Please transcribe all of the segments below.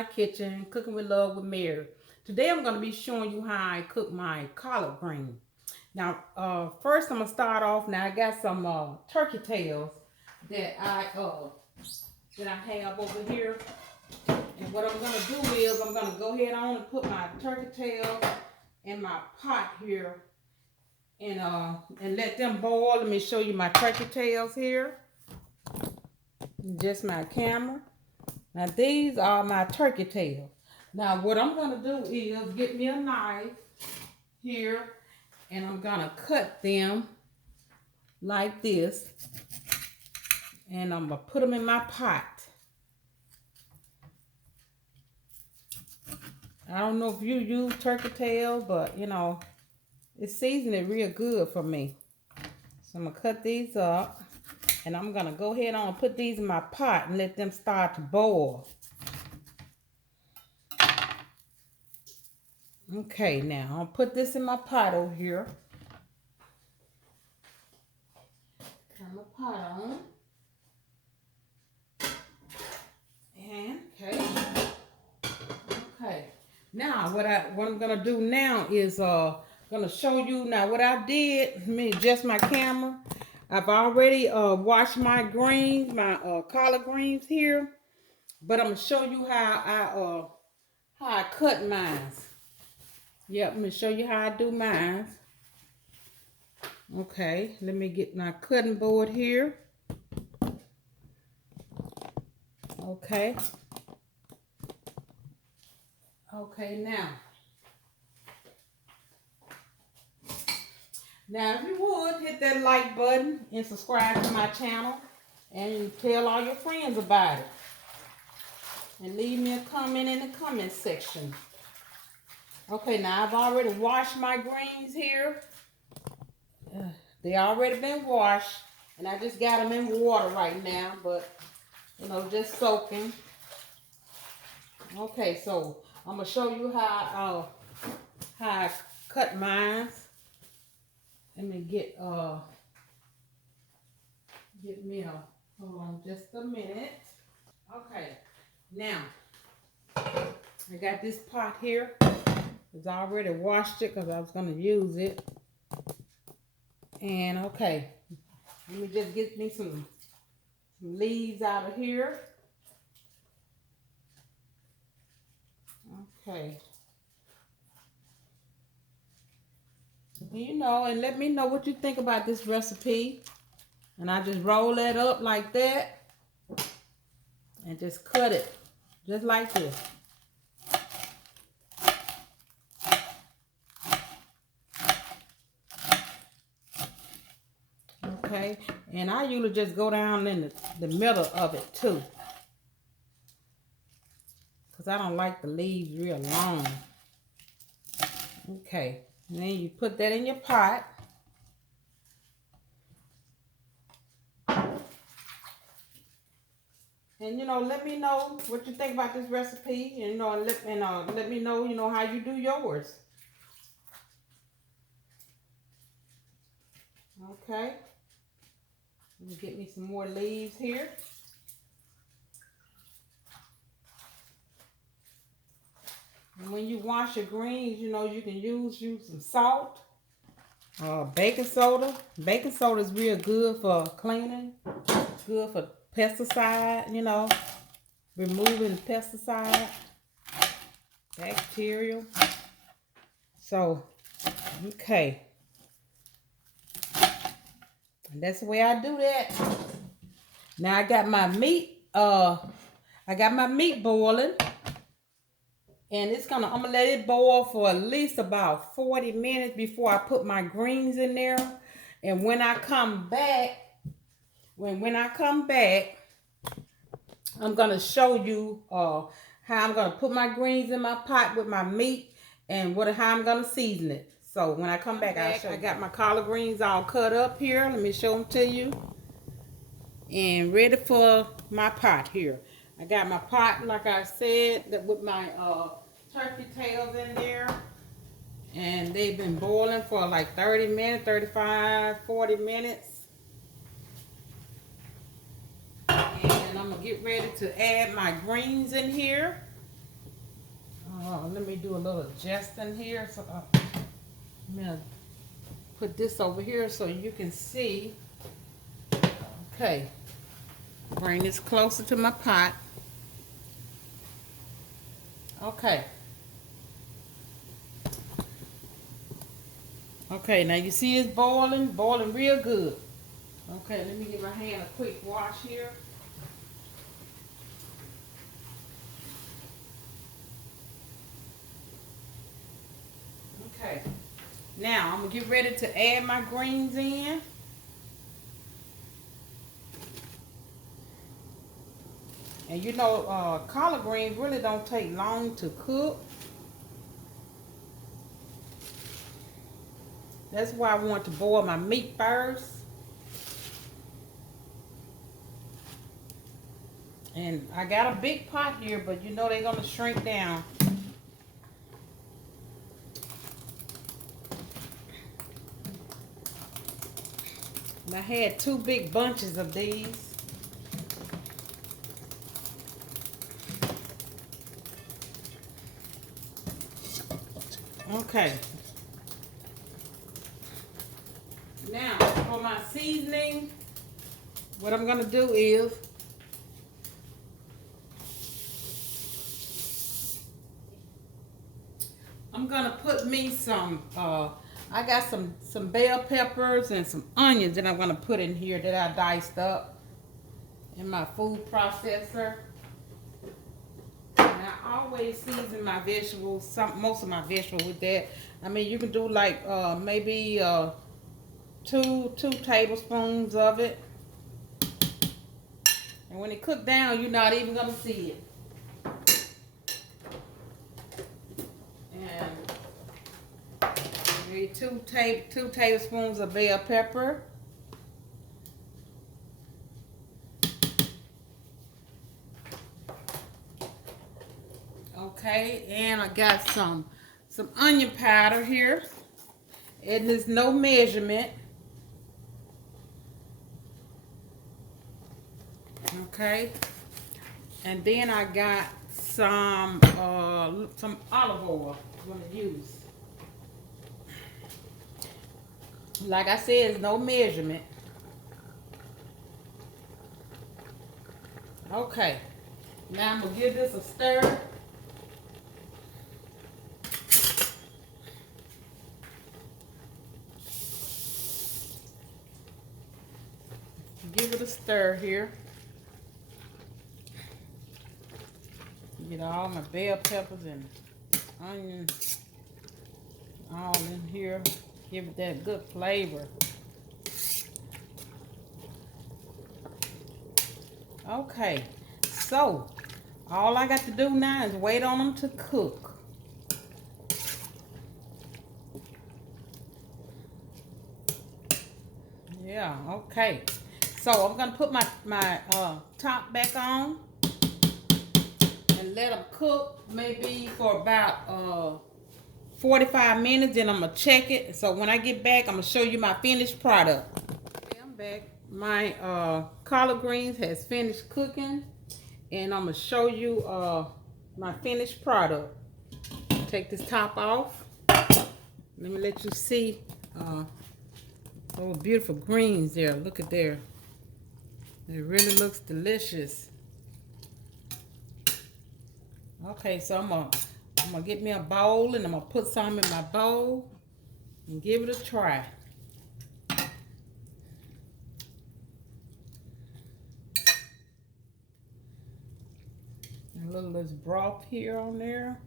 my kitchen, cooking with love with Mary. Today I'm going to be showing you how I cook my collard green. Now, first I'm going to start off. Now I got some turkey tails that I have over here. And what I'm going to do is I'm going to go ahead on and put my turkey tails in my pot here and let them boil. Let me show you my turkey tails here. Just my camera. Now these are my turkey tails. Now what I'm going to do is get me a knife here and I'm going to cut them like this. And I'm going to put them in my pot. I don't know if you use turkey tails, but you know, it's seasoning real good for me. So I'm going to cut these up. And I'm going to go ahead on and put these in my pot and let them start to boil. Okay, now I'll put this in my pot over here. Turn my pot on. And, okay. Now, what I'm going to do now is going to show you now what I did. Let me adjust my camera. I've already washed my greens, my collard greens here, but I'm gonna show you how I cut mine. Yep, I'm gonna show you how I do mine. Okay, let me get my cutting board here. Okay. Okay, now if you would, hit that like button and subscribe to my channel and tell all your friends about it. And leave me a comment in the comment section. Okay, now I've already washed my greens here. They already been washed. And I just got them in water right now, but, you know, just soaking. Okay, so I'm going to show you how I cut mine. Let me get me hold on just a minute. Okay, now I got this pot here. It's already washed it because I was going to use it. And okay, let me just get me some leaves out of here. Okay. You know, and let me know what you think about this recipe. And I just roll that up like that and just cut it just like this. Okay, and I usually just go down in the middle of it too, because I don't like the leaves real long. Okay, and then you put that in your pot. And you know, let me know what you think about this recipe. And you know, let me know, you know, how you do yours. Okay. Let me get me some more leaves here. And when you wash your greens, you know, you can use some salt, baking soda. Baking soda is real good for cleaning. It's good for pesticide, you know, removing pesticide, bacteria. So, okay. And that's the way I do that. Now I got my meat, boiling. And I'm gonna let it boil for at least about 40 minutes before I put my greens in there. And when I come back, I'm gonna show you how I'm gonna put my greens in my pot with my meat and how I'm gonna season it. So when I come back, I'll show you. I got my collard greens all cut up here. Let me show them to you. And ready for my pot here. I got my pot, like I said, with my turkey tails in there. And they've been boiling for like 30 minutes, 35, 40 minutes. And I'm going to get ready to add my greens in here. Let me do a little adjusting here. So I'm gonna put this over here so you can see. Okay, bring this closer to my pot. Okay. Okay, now you see it's boiling real good. Okay, let me give my hand a quick wash here. Okay, now I'm gonna get ready to add my greens in. And you know, collard greens really don't take long to cook. That's why I want to boil my meat first. And I got a big pot here, but you know they're gonna shrink down. And I had 2 big bunches of these. Okay. Now, for my seasoning, what I'm gonna do is I'm gonna put me some I got some bell peppers and some onions that I'm gonna put in here that I diced up in my food processor. And I always season my vegetables, most of my vegetables with that. I mean, you can do like maybe 2 tablespoons of it. And when it cook down, you're not even gonna see it. And maybe 2 tablespoons of bell pepper. Okay, and I got some onion powder here. And there's no measurement. Okay, and then I got some olive oil I'm gonna use. Like I said, it's no measurement. Okay, now I'm gonna give this a stir. Give it a stir here. Get all my bell peppers and onions all in here. Give it that good flavor. Okay, so all I got to do now is wait on them to cook. Yeah, okay. So I'm gonna put my top back on and let them cook maybe for about 45 minutes. Then I'm gonna check it. So when I get back, I'm gonna show you my finished product. Okay, I'm back. My collard greens has finished cooking, and I'm gonna show you my finished product. Take this top off. Let me let you see those beautiful greens there. Look at there. It really looks delicious. Okay, so I'm gonna get me a bowl, and I'm gonna put some in my bowl and give it a try. A little less broth here on there.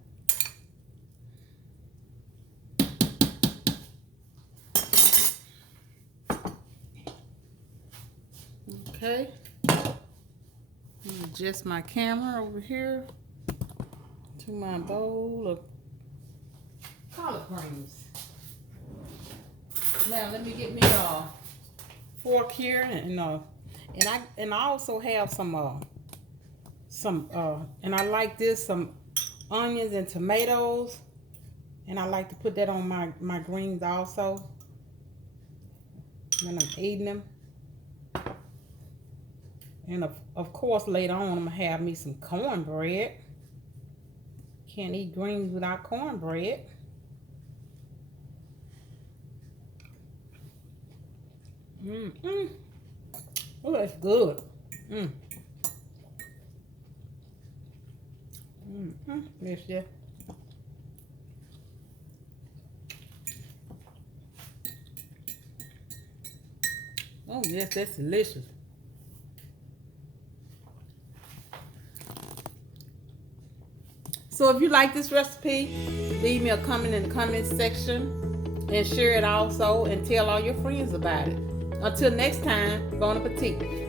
Okay. Adjust my camera over here to my bowl of collard greens. Now let me get me a fork here, and I also have some and I like this, some onions and tomatoes, and I like to put that on my greens also when I'm eating them. And of course later on I'm gonna have me some cornbread. Can't eat greens without cornbread. Mm-mm. Oh, that's good. Mm. Mm-hmm. Yes, yeah. Oh, yes, that's delicious. So if you like this recipe, leave me a comment in the comment section and share it also and tell all your friends about it. Until next time, bon appetit.